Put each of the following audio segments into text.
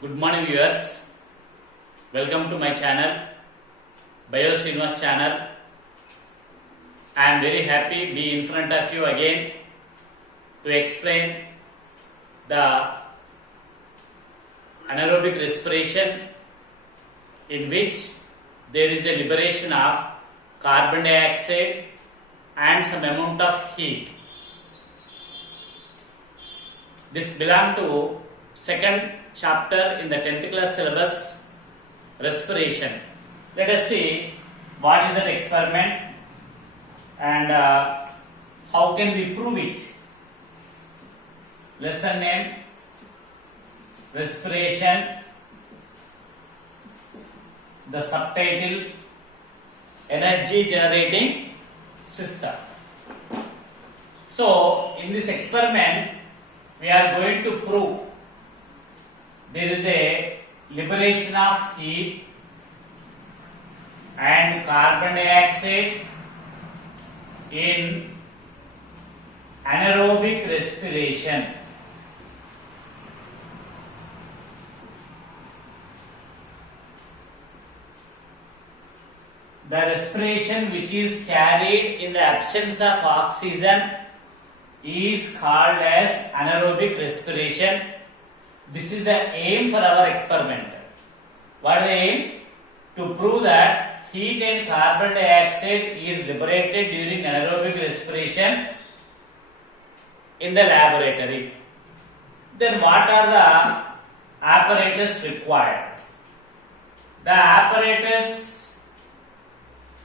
Good morning viewers, welcome to my channel, Biosrinivas channel. I am very happy to be in front of you again to explain the anaerobic respiration in which there is a liberation of carbon dioxide and some amount of heat. This belongs to second chapter in the 10th class syllabus, respiration. Let us see what is that experiment and how can we prove it. Lesson name, respiration. The subtitle, energy generating system. So in this experiment we are going to prove there is a liberation of heat and carbon dioxide in anaerobic respiration. The respiration which is carried in the absence of oxygen is called as anaerobic respiration. This is the aim for our experiment. What is the aim? To prove that heat and carbon dioxide is liberated during anaerobic respiration in the laboratory. Then what are the apparatus required? The apparatus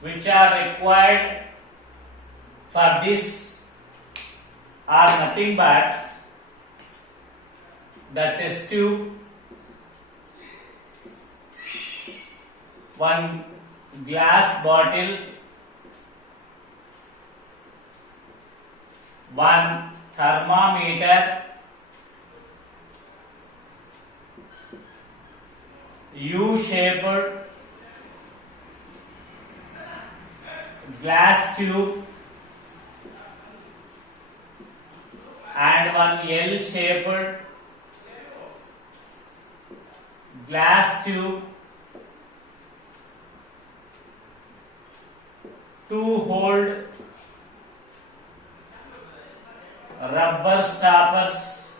which are required for this are nothing but the test tube, one glass bottle, one thermometer, U-shaped glass tube and one L-shaped glass tube, two hold rubber stoppers,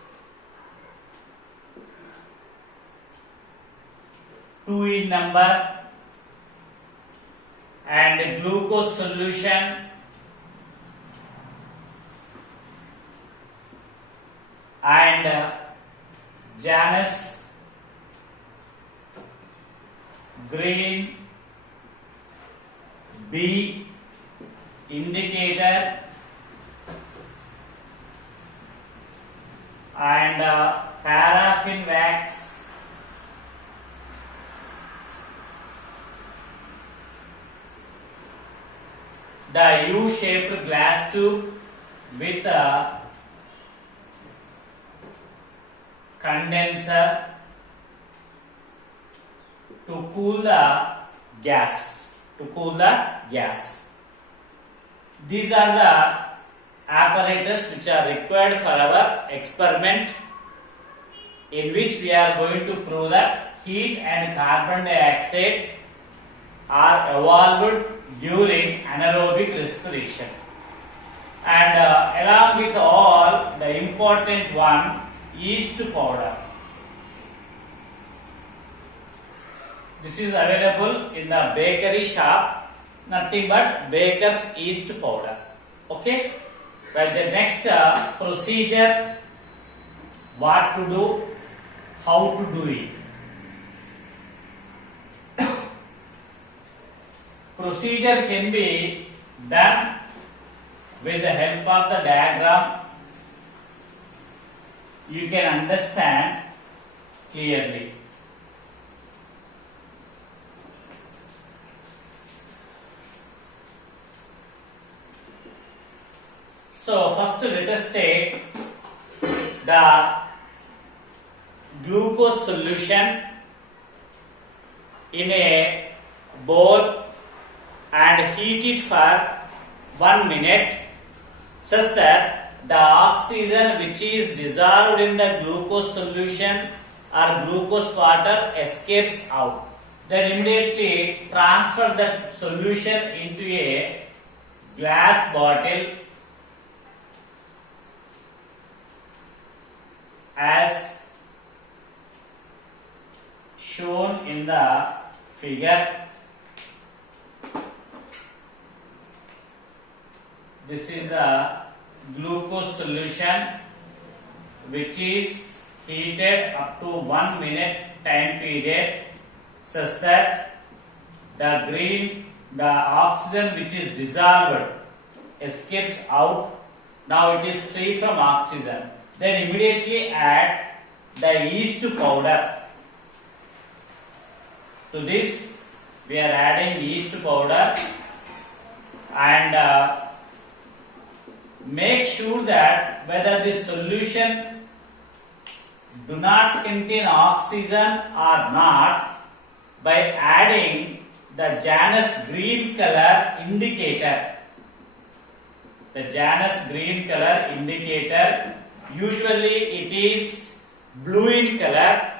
2 in number, and glucose solution and Janus green B indicator and paraffin wax the U-shaped glass tube with a condenser to cool the gas. These are the apparatus which are required for our experiment in which we are going to prove that heat and carbon dioxide are evolved during anaerobic respiration. And along with all, the important one, yeast powder. This is available in the bakery shop, nothing but baker's yeast powder. Okay? But the next procedure, what to do, how to do it. Procedure can be done with the help of the diagram. You can understand clearly. So first let us take the glucose solution in a bowl and heat it for 1 minute such that the oxygen which is dissolved in the glucose solution or glucose water escapes out. Then immediately transfer that solution into a glass bottle as shown in the figure. This is the glucose solution which is heated up to 1 minute time period such that the oxygen which is dissolved escapes out. Now it is free from oxygen. Then immediately add the yeast powder. To this we are adding yeast powder and make sure that whether this solution do not contain oxygen or not by adding the Janus green color indicator. The Janus green color indicator, usually it is blue in color,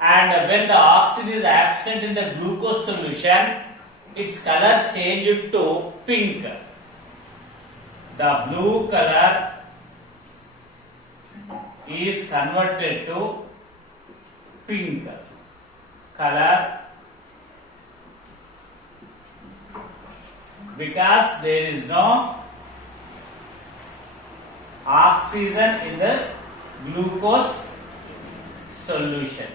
and when the oxygen is absent in the glucose solution, its color changes to pink. The blue color is converted to pink color because there is no oxygen in the glucose solution.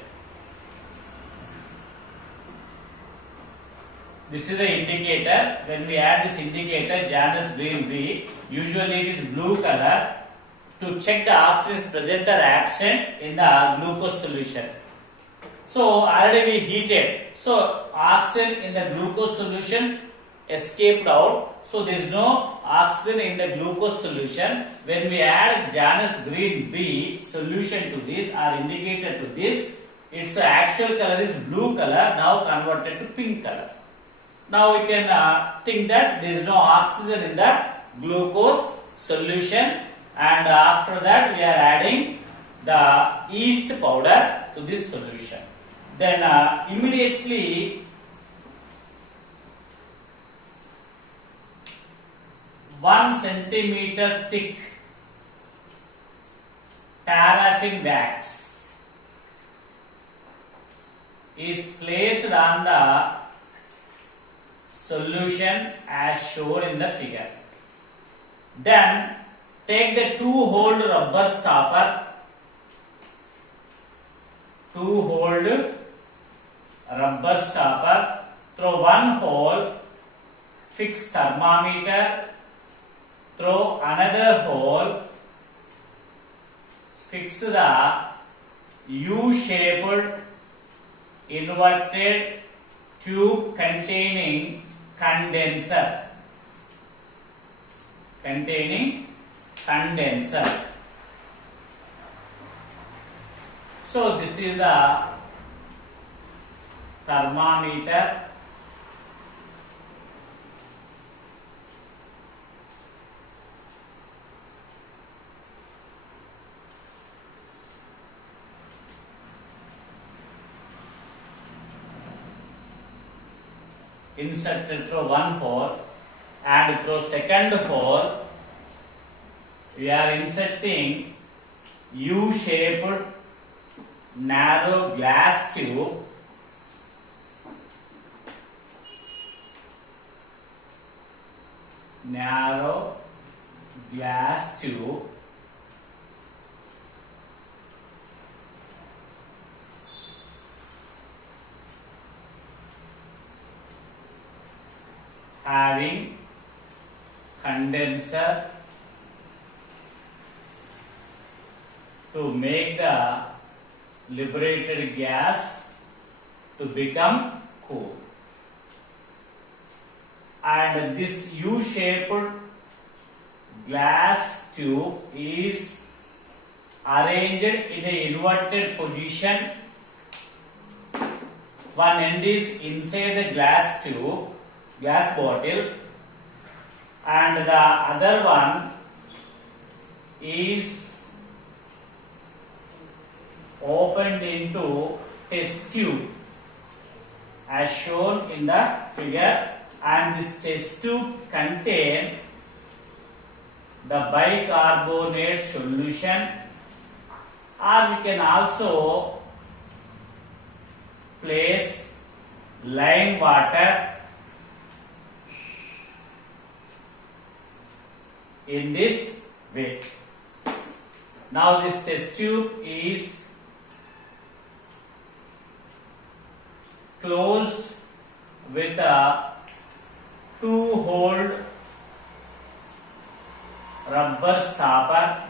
This is the indicator. When we add this indicator, Janus green B, usually it is blue color, to check the oxygen is present or absent in the glucose solution. So already we heated. So oxygen in the glucose solution escaped out. So there is no oxygen in the glucose solution. When we add Janus green B solution to this or indicator to this, its actual color is blue color, now converted to pink color. Now we can think that there is no oxygen in the glucose solution, and after that we are adding the yeast powder to this solution. Then immediately 1 centimeter thick paraffin wax is placed on the solution as shown in the figure. Then take the 2-hole rubber stopper, 2-hole rubber stopper, through 1 hole, fix thermometer, through another hole, fix the U-shaped inverted tube containing condenser. So this is the thermometer. Inserted through 1 hole, and through 2nd hole we are inserting U-shaped narrow glass tube. Narrow glass tube having condenser to make the liberated gas to become cool. And this U-shaped glass tube is arranged in a inverted position. One end is inside the glass tube, glass bottle, and the other one is opened into test tube as shown in the figure, and this test tube contain the bicarbonate solution, or we can also place lime water in this way. Now this test tube is closed with a 2-hole rubber stopper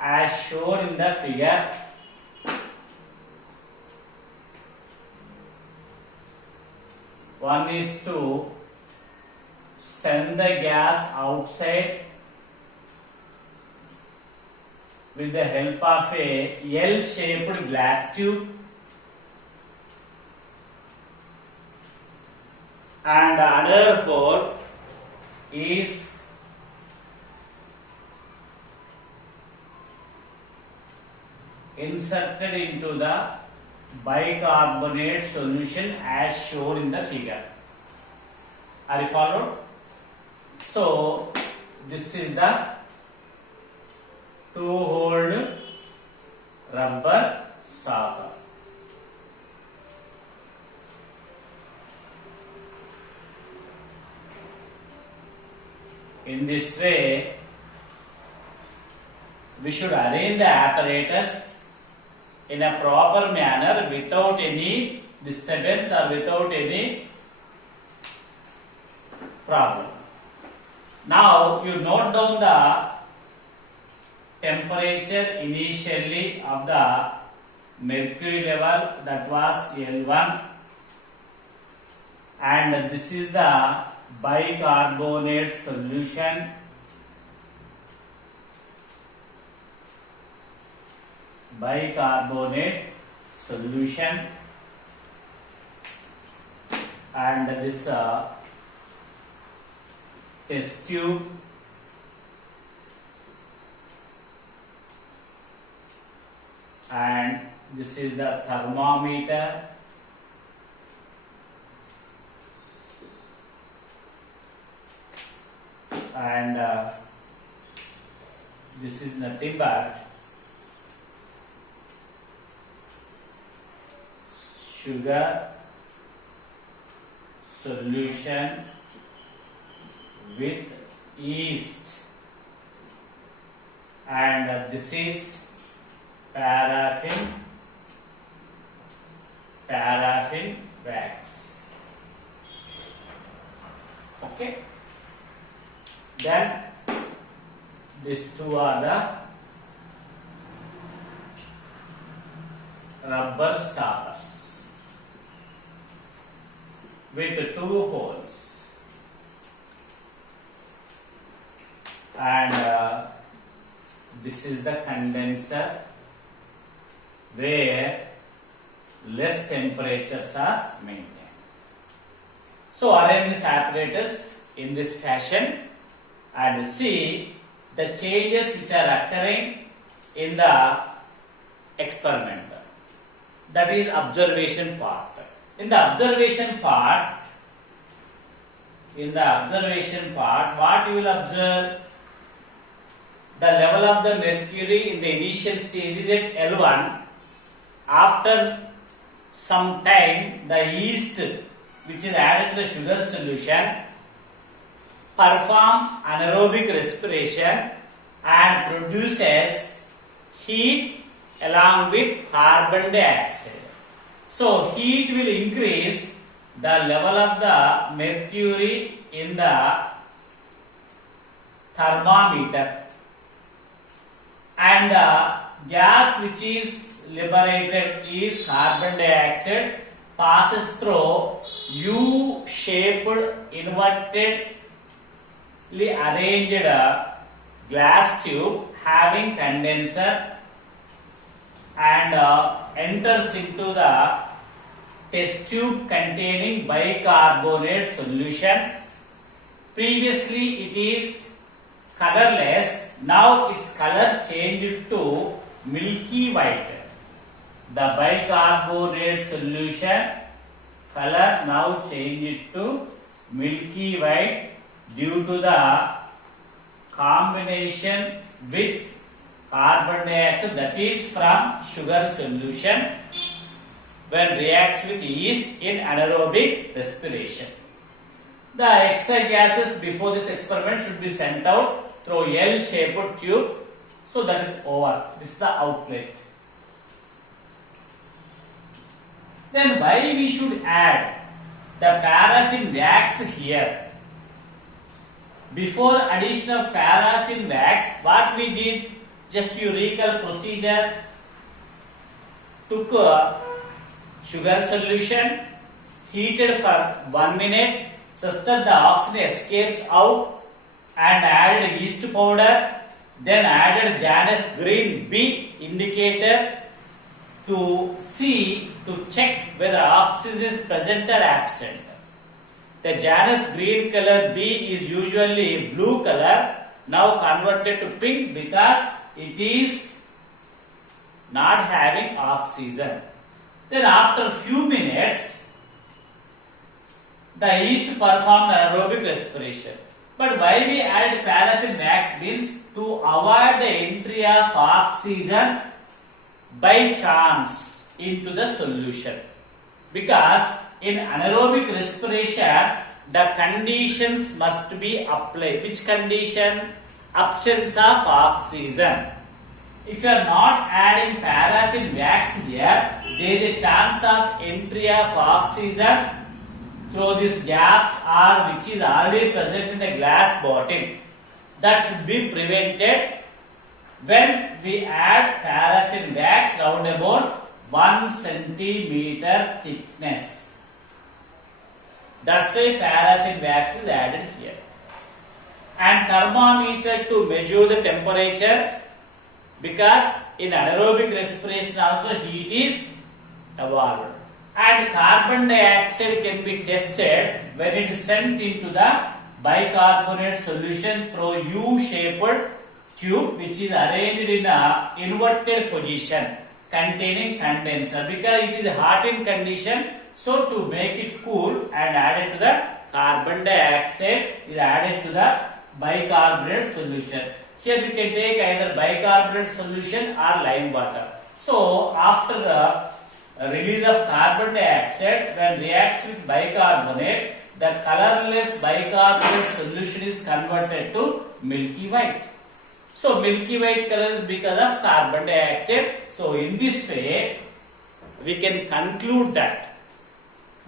as shown in the figure. One is to send the gas outside with the help of a L-shaped glass tube, and another hole is inserted into the bicarbonate solution as shown in the figure. Are you followed? So this is the 2-hole rubber stopper. In this way, we should arrange the apparatus in a proper manner without any disturbance or without any problem. Now you note down the temperature initially of the mercury level, that was L1, and this is the bicarbonate solution. Bicarbonate solution, and this test tube, and this is the thermometer, and this is nothing but sugar solution with yeast, and this is paraffin wax. Okay, then these two are the rubber stoppers with 2 holes, and this is the condenser where less temperatures are maintained. So arrange this apparatus in this fashion and see the changes which are occurring in the experiment. That is observation part. In the observation part, what you will observe? The level of the mercury in the initial stage is at L1. After some time, the yeast which is added to the sugar solution perform anaerobic respiration and produces heat along with carbon dioxide. So heat will increase the level of the mercury in the thermometer, and the gas which is liberated is carbon dioxide, passes through U-shaped invertedly arranged glass tube having condenser and enters into the test tube containing bicarbonate solution. Previously it is colorless, now its color changed to milky white. The bicarbonate solution color now change it to milky white due to the combination with carbon dioxide, that is from sugar solution, when reacts with yeast in anaerobic respiration. The extra gases before this experiment should be sent out through L-shaped tube. So that is over. This is the outlet. Then why we should add the paraffin wax here? Before addition of paraffin wax, what we did? Just you recall procedure. Took a sugar solution, heated for 1 minute, such that the oxygen escapes out, and added yeast powder. Then added Janus green B indicator to check whether oxygen is present or absent. The Janus green color B is usually blue color, now converted to pink because it is not having oxygen. Then after few minutes, the yeast performed anaerobic respiration. But why we added paraffin wax means to avoid the entry of oxygen by chance into the solution. Because in anaerobic respiration, the conditions must be applied. Which condition? Absence of oxygen. If you are not adding paraffin wax here, there is a chance of entry of oxygen through these gaps or which is already present in the glass bottle. That should be prevented when we add paraffin wax round about 1 centimeter thickness. That's why paraffin wax is added here. And thermometer to measure the temperature, because in anaerobic respiration also heat is evolved. And carbon dioxide can be tested when it is sent into the bicarbonate solution through U-shaped tube which is arranged in a inverted position containing condenser, because it is hot in condition. So to make it cool and added to the carbon dioxide is added to the bicarbonate solution. Here we can take either bicarbonate solution or lime water. So after the release of carbon dioxide, when reacts with bicarbonate, the colorless bicarbonate solution is converted to milky white. So milky white color is because of carbon dioxide. So in this way, we can conclude that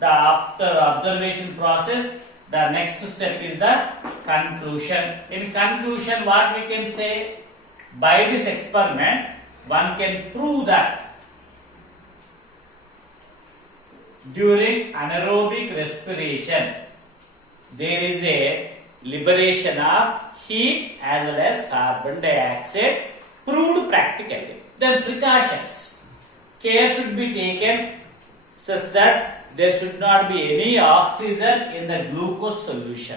after observation process, the next step is the conclusion. In conclusion, what we can say? By this experiment, one can prove that during anaerobic respiration, there is a liberation of heat as well as carbon dioxide, proved practically. Then precautions. Care should be taken such that there should not be any oxygen in the glucose solution.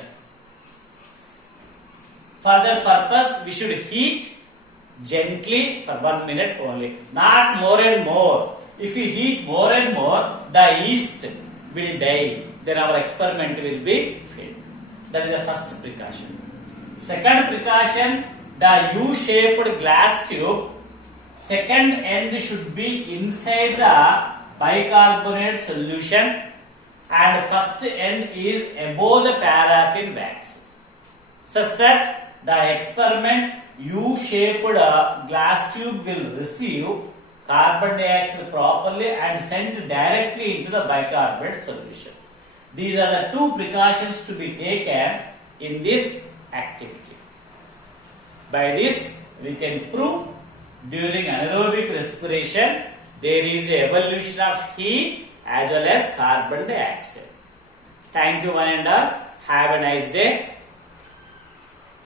For that purpose, we should heat gently for 1 minute only, not more and more. If we heat more and more, the yeast will die. Then our experiment will be failed. That is the first precaution. Second precaution, the U-shaped glass tube, second end should be inside the bicarbonate solution and first end is above the paraffin wax, such that the experiment U-shaped glass tube will receive carbon dioxide properly and sent directly into the bicarbonate solution. These are the two precautions to be taken in this activity. By this, we can prove during anaerobic respiration there is a evolution of heat as well as carbon dioxide. Thank you one and all. Have a nice day.